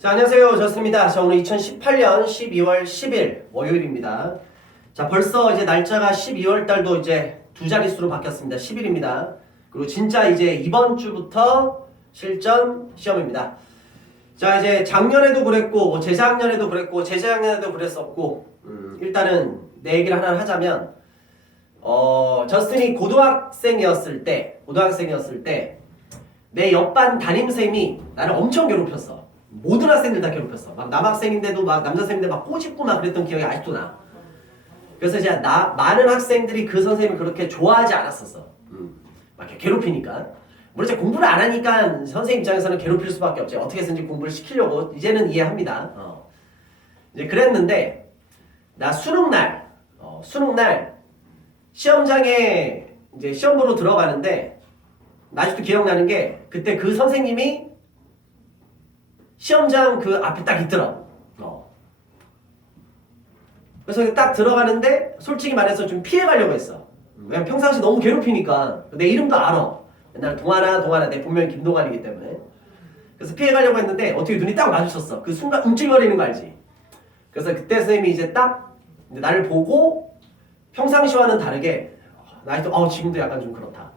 자, 안녕하세요. 저스입니다. 자, 오늘 2018년 12월 10일 월요일입니다. 자, 벌써 이제 날짜가 12월 달도 이제 두 자릿수로 바뀌었습니다. 10일입니다. 그리고 진짜 이제 이번 주부터 실전 시험입니다. 자, 이제 작년에도 그랬고, 뭐 재작년에도 그랬고, 재작년에도 그랬었고, 일단은 내 얘기를 하나 하자면, 저스틴이 고등학생이었을 때, 내 옆반 담임쌤이 나를 엄청 괴롭혔어. 모든 학생들 다 괴롭혔어. 막 남학생인데도 막 남자생인데 막 꼬집고 막 그랬던 기억이 아직도 나. 그래서 이제 많은 학생들이 그 선생님을 그렇게 좋아하지 않았었어. 막 이렇게 괴롭히니까. 물론 이제 공부를 안 하니까 선생님 입장에서는 괴롭힐 수밖에 없지. 어떻게 해서든지 공부를 시키려고 이제는 이해합니다. 이제 그랬는데 나 수능날 시험장에 이제 시험 보러 들어가는데 나 아직도 기억나는 게 그때 그 선생님이 시험장 그 앞에 딱 있더라. 그래서 딱 들어가는데 솔직히 말해서 좀 피해가려고 했어. 왜냐면 평상시 너무 괴롭히니까 내 이름도 알아. 옛날 동아나 내 본명이 김동환이기 때문에. 그래서 피해가려고 했는데 어떻게 눈이 딱 마주쳤어. 그 순간 움찔거리는 거 알지? 그래서 그때 선생님이 이제 딱 나를 보고 평상시와는 다르게 나 아직도 지금도 약간 좀 그렇다.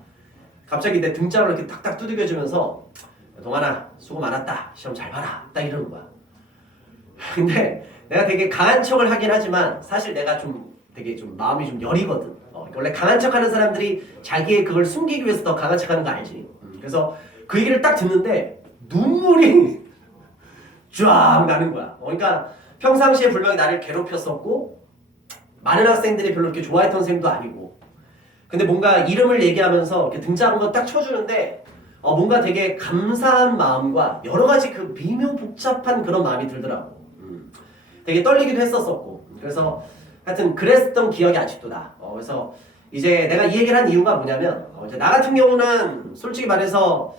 갑자기 내 등짝을 이렇게 탁탁 두들겨주면서 동환아 수고 많았다. 시험 잘 봐라. 딱 이러는 거야. 근데 내가 되게 강한 척을 하긴 하지만 사실 내가 좀 되게 좀 마음이 좀 여리거든. 원래 강한 척하는 사람들이 자기의 그걸 숨기기 위해서 더 강한 척하는 거 알지? 그래서 그 얘기를 딱 듣는데 눈물이 쫙 나는 거야. 그러니까 평상시에 분명히 나를 괴롭혔었고 많은 학생들이 별로 그렇게 좋아했던 선생님도 아니고 근데 뭔가 이름을 얘기하면서 이렇게 등짝 한번 딱 쳐주는데 뭔가 되게 감사한 마음과 여러 가지 그 미묘 복잡한 그런 마음이 들더라고. 되게 떨리기도 했었었고. 그래서 하여튼 그랬던 기억이 아직도 나. 그래서 이제 내가 이 얘기를 한 이유가 뭐냐면 이제 나 같은 경우는 솔직히 말해서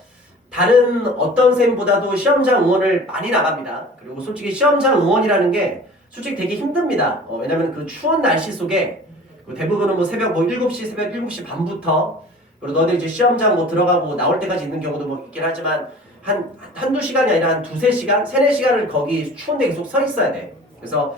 다른 어떤 쌤보다도 시험장 응원을 많이 나갑니다. 그리고 솔직히 시험장 응원이라는 게 솔직히 되게 힘듭니다. 왜냐면 그 추운 날씨 속에 대부분은 뭐 새벽 7시 반부터 그리고 너네 이제 시험장 뭐 들어가고 나올 때까지 있는 경우도 뭐 있긴 하지만 한두 시간이 아니라 한 두세 시간, 세네 시간을 거기 추운데 계속 서 있어야 돼. 그래서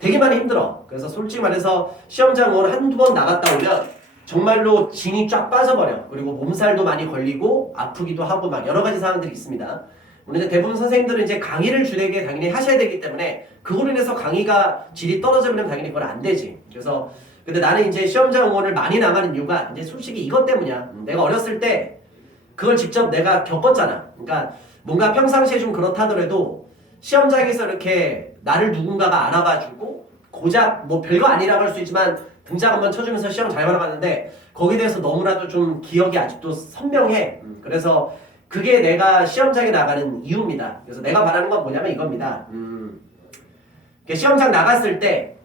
되게 많이 힘들어. 그래서 솔직히 말해서 시험장 응원 한두 번 나갔다 오면 정말로 진이 쫙 빠져버려. 그리고 몸살도 많이 걸리고 아프기도 하고 막 여러 가지 상황들이 있습니다. 물론 이제 대부분 선생님들은 이제 강의를 주되게 당연히 하셔야 되기 때문에 그걸로 인해서 강의가 질이 떨어져버리면 당연히 그건 안 되지. 그래서 근데 나는 이제 시험장 응원을 많이 나가는 이유가 이제 솔직히 이것 때문이야. 내가 어렸을 때 그걸 직접 내가 겪었잖아. 그러니까 뭔가 평상시에 좀 그렇다더라도 시험장에서 이렇게 나를 누군가가 안아가지고 고작 뭐 별거 아니라고 할 수 있지만 등짝 한번 쳐주면서 시험 잘 봐라봤는데 거기에 대해서 너무나도 좀 기억이 아직도 선명해. 그래서 그게 내가 시험장에 나가는 이유입니다. 그래서 내가 바라는 건 뭐냐면 이겁니다. 시험장 나갔을 때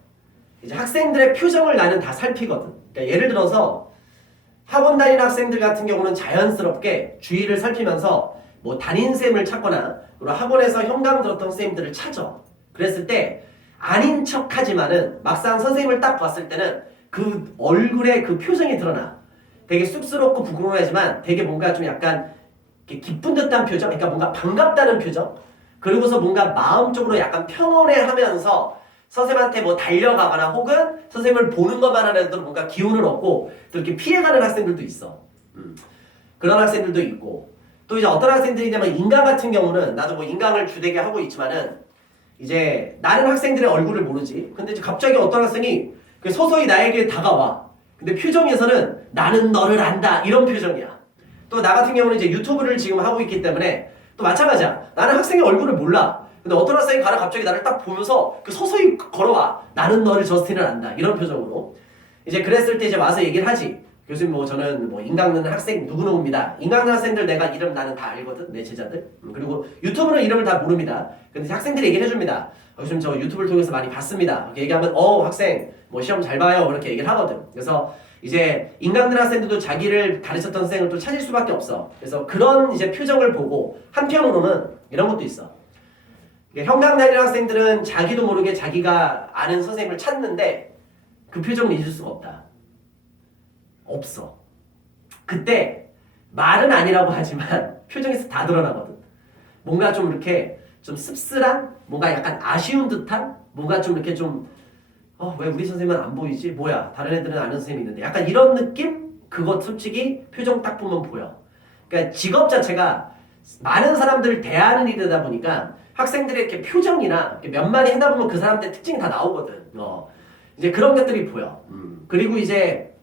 이제 학생들의 표정을 나는 다 살피거든. 그러니까 예를 들어서 학원 다니는 학생들 같은 경우는 자연스럽게 주위를 살피면서 뭐 담임쌤을 찾거나 그리고 학원에서 형강 들었던 선생님들을 찾아. 그랬을 때 아닌 척하지만은 막상 선생님을 딱 봤을 때는 그 얼굴에 그 표정이 드러나. 되게 쑥스럽고 부끄러워하지만 되게 뭔가 좀 약간 기쁜 듯한 표정, 그러니까 뭔가 반갑다는 표정. 그리고서 뭔가 마음적으로 약간 평온해하면서 선생님한테 뭐 달려가거나 혹은 선생님을 보는 것만 하더라도 뭔가 기운을 얻고 또 이렇게 피해가는 학생들도 있어. 그런 학생들도 있고 또 이제 어떤 학생들이냐면 인강 같은 경우는 나도 뭐 인강을 주되게 하고 있지만은 이제 나는 학생들의 얼굴을 모르지. 근데 이제 갑자기 어떤 학생이 서서히 나에게 다가와. 근데 표정에서는 나는 너를 안다 이런 표정이야. 또 나 같은 경우는 이제 유튜브를 지금 하고 있기 때문에 또 마찬가지야. 나는 학생의 얼굴을 몰라. 근데 어떤 학생이 갑자기 나를 딱 보면서 서서히 걸어와. 나는 너를 저스틴을 안다. 이런 표정으로. 이제 그랬을 때 이제 와서 얘기를 하지. 교수님 뭐 저는 뭐 인강 듣는 학생 누구누구입니다. 인강 듣는 학생들 내가 이름 나는 다 알거든. 내 제자들. 그리고 유튜브는 이름을 다 모릅니다. 근데 학생들이 얘기를 해줍니다. 교수님 저 유튜브를 통해서 많이 봤습니다. 이렇게 얘기하면 학생 뭐 시험 잘 봐요. 그렇게 얘기를 하거든. 그래서 이제 인강 듣는 학생들도 자기를 가르쳤던 선생을 또 찾을 수밖에 없어. 그래서 그런 이제 표정을 보고 한편으로는 이런 것도 있어. 형강 다니는 학생들은 자기도 모르게 자기가 아는 선생님을 찾는데 그 표정을 잊을 수가 없다. 없어. 그때 말은 아니라고 하지만 표정에서 다 드러나거든. 뭔가 좀 이렇게 좀 씁쓸한 뭔가 약간 아쉬운 듯한 뭔가 좀 이렇게 좀 왜 우리 선생님은 안 보이지? 뭐야 다른 애들은 아는 선생님이 있는데 약간 이런 느낌? 그거 솔직히 표정 딱 보면 보여. 그러니까 직업 자체가 많은 사람들을 대하는 일이다 보니까 학생들의 이렇게 표정이나 이렇게 몇 마디 하다 보면 그 사람들의 특징이 다 나오거든. 이제 그런 것들이 보여. 그리고 이제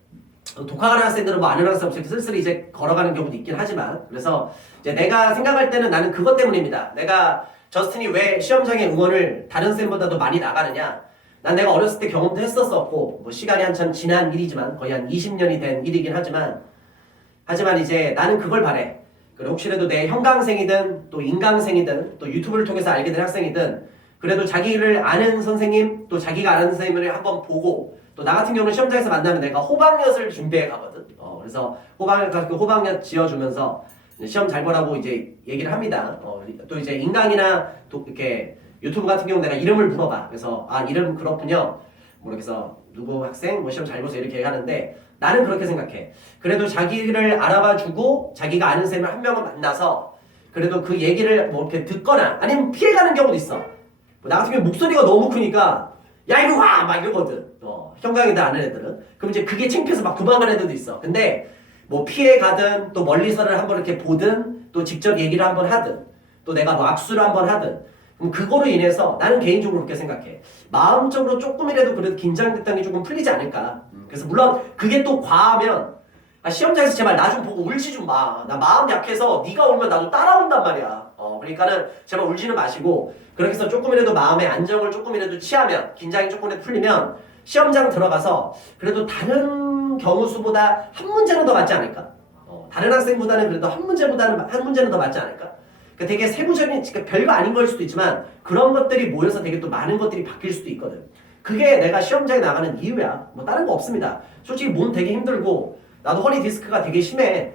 독학하는 학생들은 뭐 아는 학생 없이 슬슬 이제 걸어가는 경우도 있긴 하지만 그래서 이제 내가 생각할 때는 나는 그것 때문입니다. 내가 저스틴이 왜 시험장에 응원을 다른 쌤보다도 많이 나가느냐? 난 내가 어렸을 때 경험도 했었었고 뭐 시간이 한참 지난 일이지만 거의 한 20년이 된 일이긴 하지만 이제 나는 그걸 바래. 그리고 혹시라도 내 형광생이든 또 인강생이든 또 유튜브를 통해서 알게 된 학생이든 그래도 자기를 아는 선생님 또 자기가 아는 선생님을 한번 보고 또 나 같은 경우는 시험장에서 만나면 내가 호박엿을 준비해 가거든. 그래서 호박엿 지어주면서 시험 잘 보라고 이제 얘기를 합니다. 또 이제 인강이나 또 이렇게 유튜브 같은 경우 내가 이름을 물어봐. 그래서 이름 그렇군요. 뭐 그래서 누구 학생 뭐 시험 잘 보세요 이렇게 얘기하는데 나는 그렇게 생각해. 그래도 자기를 알아봐주고 자기가 아는 쌤을 한 명을 만나서 그래도 그 얘기를 뭐 이렇게 듣거나 아니면 피해가는 경우도 있어. 나 같은 경우 목소리가 너무 크니까 야 이리 와! 막 이러거든. 형광이다 아는 애들은. 그럼 이제 그게 창피해서 막 도망가는 애들도 있어. 근데 뭐 피해가든 또 멀리서를 한번 이렇게 보든 또 직접 얘기를 한번 하든 또 내가 뭐 악수를 한번 하든 그럼 그거로 인해서 나는 개인적으로 그렇게 생각해. 마음적으로 조금이라도 그래도 긴장됐다는 게 조금 풀리지 않을까. 그래서 물론 그게 또 과하면 시험장에서 제발 나 좀 보고 울지 좀 마. 나 마음 약해서 네가 울면 나도 따라온단 말이야. 그러니까는 제발 울지는 마시고 그렇게 해서 조금이라도 마음의 안정을 조금이라도 취하면 긴장이 조금이라도 풀리면 시험장 들어가서 그래도 다른 경우 수보다 한 문제는 더 맞지 않을까? 다른 학생보다는 그래도 한 문제는 더 맞지 않을까? 그러니까 되게 세부적인 별거 아닌 걸 수도 있지만 그런 것들이 모여서 되게 또 많은 것들이 바뀔 수도 있거든. 그게 내가 시험장에 나가는 이유야. 뭐 다른 거 없습니다. 솔직히 몸 되게 힘들고 나도 허리 디스크가 되게 심해.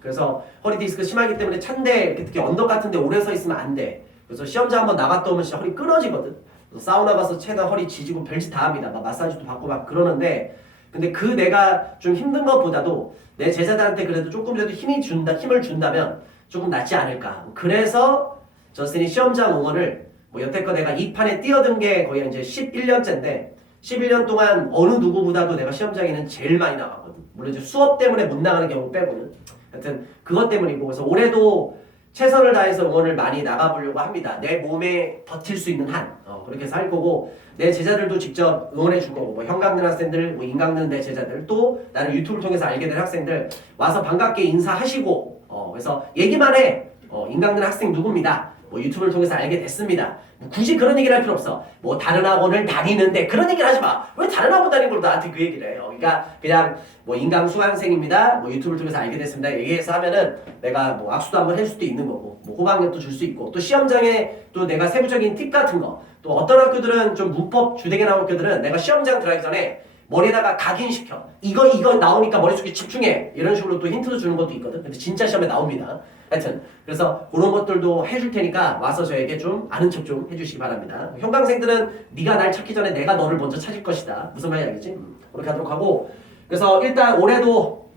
그래서 허리 디스크 심하기 때문에 찬데 이렇게 특히 언덕 같은 데 오래 서 있으면 안 돼. 그래서 시험장 한번 나갔다 오면 진짜 허리 끊어지거든. 그래서 사우나 가서 최대한 허리 지지고 별짓 다 합니다. 막 마사지도 받고 막 그러는데 근데 그 내가 좀 힘든 것보다도 내 제자들한테 그래도 조금이라도 힘을 준다면 조금 낫지 않을까. 그래서 저스틴이 시험장 응원을 뭐 여태껏 내가 이 판에 뛰어든 게 거의 이제 11년째인데 11년 동안 어느 누구보다도 내가 시험장에는 제일 많이 나갔거든. 물론 이제 수업 때문에 못 나가는 경우 빼고는. 하여튼 그것 때문이고 그래서 올해도 최선을 다해서 응원을 많이 나가보려고 합니다. 내 몸에 버틸 수 있는 한 그렇게 해서 할 거고 내 제자들도 직접 응원해 줄 거고 뭐 형광등 학생들, 뭐 인강등 내 제자들 또 나를 유튜브를 통해서 알게 된 학생들 와서 반갑게 인사하시고 그래서 얘기만 해. 인강등 학생 누굽니다. 뭐 유튜브를 통해서 알게 됐습니다. 뭐 굳이 그런 얘기를 할 필요 없어. 뭐 다른 학원을 다니는데 그런 얘기를 하지 마. 왜 다른 학원 다니는 걸 나한테 그 얘기를 해. 그러니까 그냥 뭐 인강 수강생입니다. 뭐 유튜브를 통해서 알게 됐습니다. 얘기해서 하면은 내가 뭐 악수도 한번 할 수도 있는 거고 뭐 호박엿도 줄 수 있고 또 시험장에 또 내가 세부적인 팁 같은 거 또 어떤 학교들은 좀 문법 주되게 나온 학교들은 내가 시험장 들어가기 전에 머리에다가 각인시켜. 이거 나오니까 머릿속에 집중해. 이런 식으로 또 힌트도 주는 것도 있거든. 근데 진짜 시험에 나옵니다. 하여튼 그래서 그런 것들도 해줄 테니까 와서 저에게 좀 아는 척 좀 해주시기 바랍니다. 형광생들은 네가 날 찾기 전에 내가 너를 먼저 찾을 것이다. 무슨 말인지 알겠지? 그렇게 하도록 하고 그래서 일단 올해도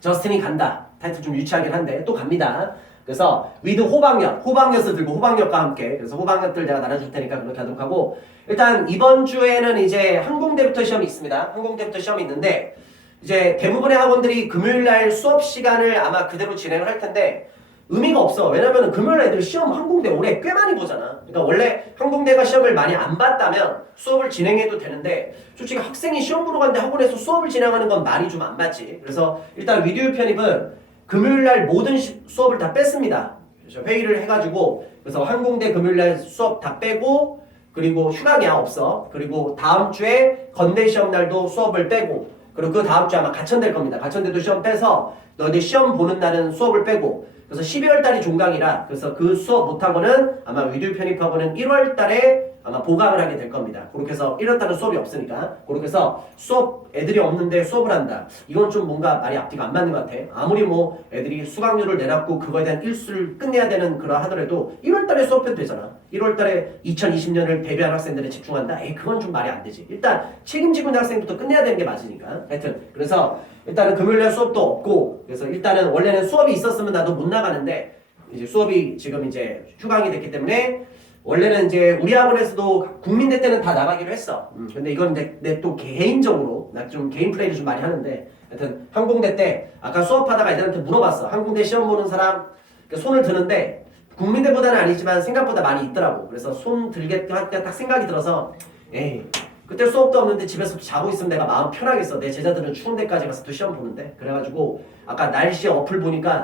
저스틴이 간다. 타이틀 좀 유치하긴 한데 또 갑니다. 그래서 위드 호박엿을 들고 호박엿과 함께 그래서 호박엿들 내가 나눠줄 테니까 그렇게 하도록 하고 일단 이번 주에는 이제 항공대부터 시험이 있습니다. 항공대부터 시험이 있는데 이제 대부분의 학원들이 금요일날 수업 시간을 아마 그대로 진행을 할 텐데 의미가 없어. 왜냐면 금요일날 애들 시험 항공대 올해 꽤 많이 보잖아. 그러니까 원래 항공대가 시험을 많이 안 봤다면 수업을 진행해도 되는데 솔직히 학생이 시험 보러 갔는데 학원에서 수업을 진행하는 건 말이 좀 안 맞지. 그래서 일단 위디오 편입은 금요일날 모든 수업을 다 뺐습니다. 그래서 회의를 해가지고 그래서 항공대 금요일날 수업 다 빼고 그리고 휴강이야 없어. 그리고 다음 주에 건대 시험 날도 수업을 빼고 그리고 그 다음 주에 아마 가천될 겁니다. 가천대도 시험 빼서 너희들 시험 보는 날은 수업을 빼고 그래서 12월 달이 종강이라 그래서 그 수업 못한 거는 아마 위디오 편입하고는 1월 달에 아마 보강을 하게 될 겁니다. 그렇게 해서 1월 달은 수업이 없으니까 그렇게 해서 수업 애들이 없는데 수업을 한다. 이건 좀 뭔가 말이 앞뒤가 안 맞는 것 같아. 아무리 뭐 애들이 수강료를 내놨고 그거에 대한 일수를 끝내야 되는 그러 하더라도 1월 달에 수업해도 되잖아. 1월 달에 2020년을 대비한 학생들에 집중한다. 그건 좀 말이 안 되지. 일단 책임지고 있는 학생부터 끝내야 되는 게 맞으니까. 하여튼 그래서 일단은 금요일날 수업도 없고 그래서 일단은 원래는 수업이 있었으면 나도 못 나가는데 이제 수업이 지금 이제 휴강이 됐기 때문에 원래는 이제 우리 학원에서도 국민대 때는 다 나가기로 했어. 근데 이건 내 또 개인적으로 나 좀 개인 플레이를 좀 많이 하는데 하여튼 항공대 때 아까 수업하다가 애들한테 물어봤어. 항공대 시험 보는 사람 손을 드는데 국민대보다는 아니지만 생각보다 많이 있더라고. 그래서 손 들게 할 때 딱 생각이 들어서 에이 그때 수업도 없는데 집에서 자고 있으면 내가 마음 편하겠어. 내 제자들은 추운 데까지 가서 또 시험 보는데. 그래가지고 아까 날씨 어플 보니까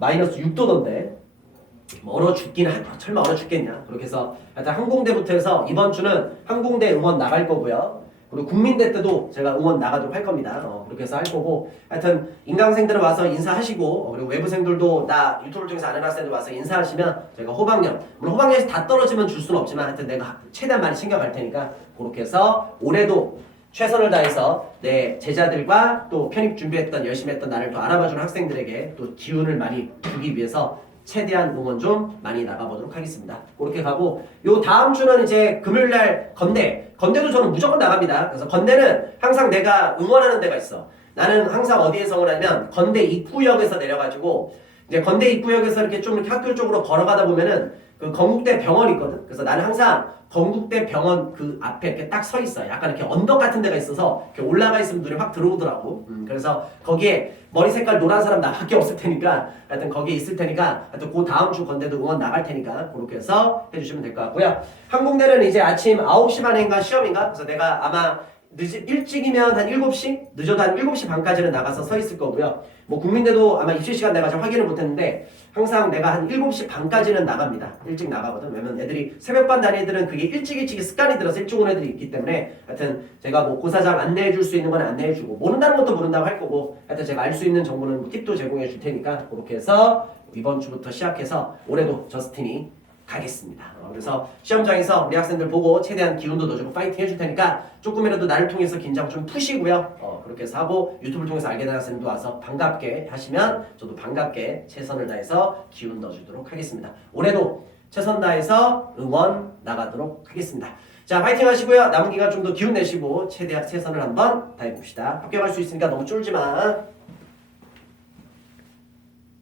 마이너스 6도던데 얼어 죽긴 설마 얼어 죽겠냐. 그렇게 해서 하여튼 항공대부터 해서 이번 주는 항공대 응원 나갈 거고요. 그리고 국민대 때도 제가 응원 나가도록 할 겁니다. 그렇게 해서 할 거고 하여튼 인강생들은 와서 인사하시고 그리고 외부생들도 나 유튜브를 통해서 아는 학생들 와서 인사하시면 저희가 호박력 물론 호박력이 다 떨어지면 줄 수는 없지만 하여튼 내가 최대한 많이 챙겨갈 테니까 그렇게 해서 올해도 최선을 다해서 내 제자들과 또 편입 준비했던 열심히 했던 나를 또 알아봐주는 학생들에게 또 기운을 많이 주기 위해서 최대한 응원 좀 많이 나가보도록 하겠습니다. 그렇게 가고 요 다음 주는 이제 금요일날 건대도 저는 무조건 나갑니다. 그래서 건대는 항상 내가 응원하는 데가 있어. 나는 항상 어디에서 응원하면 건대 입구역에서 내려가지고 이제 건대 입구역에서 이렇게 좀 이렇게 학교 쪽으로 걸어가다 보면은 그 건국대 병원이 있거든. 그래서 나는 항상 건국대 병원 그 앞에 이렇게 딱 서 있어. 약간 이렇게 언덕 같은 데가 있어서 이렇게 올라가 있으면 눈에 확 들어오더라고. 그래서 거기에 머리 색깔 노란 사람 나밖에 없을 테니까 하여튼 거기에 있을 테니까 하여튼 그 다음 주 건대도 응원 나갈 테니까 그렇게 해서 해주시면 될 것 같고요. 항공대는 이제 아침 9시 반인가 시험인가? 그래서 내가 아마 일찍이면 한 7시? 늦어도 한 7시 반까지는 나가서 서 있을 거고요. 뭐 국민대도 아마 입시 시간 내가 좀 확인을 못했는데 항상 내가 한 7시 반까지는 나갑니다. 일찍 나가거든. 왜냐면 애들이 새벽반 다니는 애들은 그게 일찍이 습관이 들어서 일찍 오는 애들이 있기 때문에 하여튼 제가 뭐 고사장 안내해 줄 수 있는 건 안내해 주고 모른다는 것도 모른다고 할 거고 하여튼 제가 알 수 있는 정보는 뭐 팁도 제공해 줄 테니까 그렇게 해서 이번 주부터 시작해서 올해도 저스틴이 가겠습니다. 그래서 시험장에서 우리 학생들 보고 최대한 기운도 넣어주고 파이팅 해줄 테니까 조금이라도 나를 통해서 긴장 좀 푸시고요. 그렇게 해서 하고 유튜브를 통해서 알게 된 학생도 와서 반갑게 하시면 저도 반갑게 최선을 다해서 기운 넣어주도록 하겠습니다. 올해도 최선 다해서 응원 나가도록 하겠습니다. 자, 파이팅 하시고요. 남은 기간 좀 더 기운 내시고 최선을 한번 다해봅시다. 합격할 수 있으니까 너무 쫄지 마.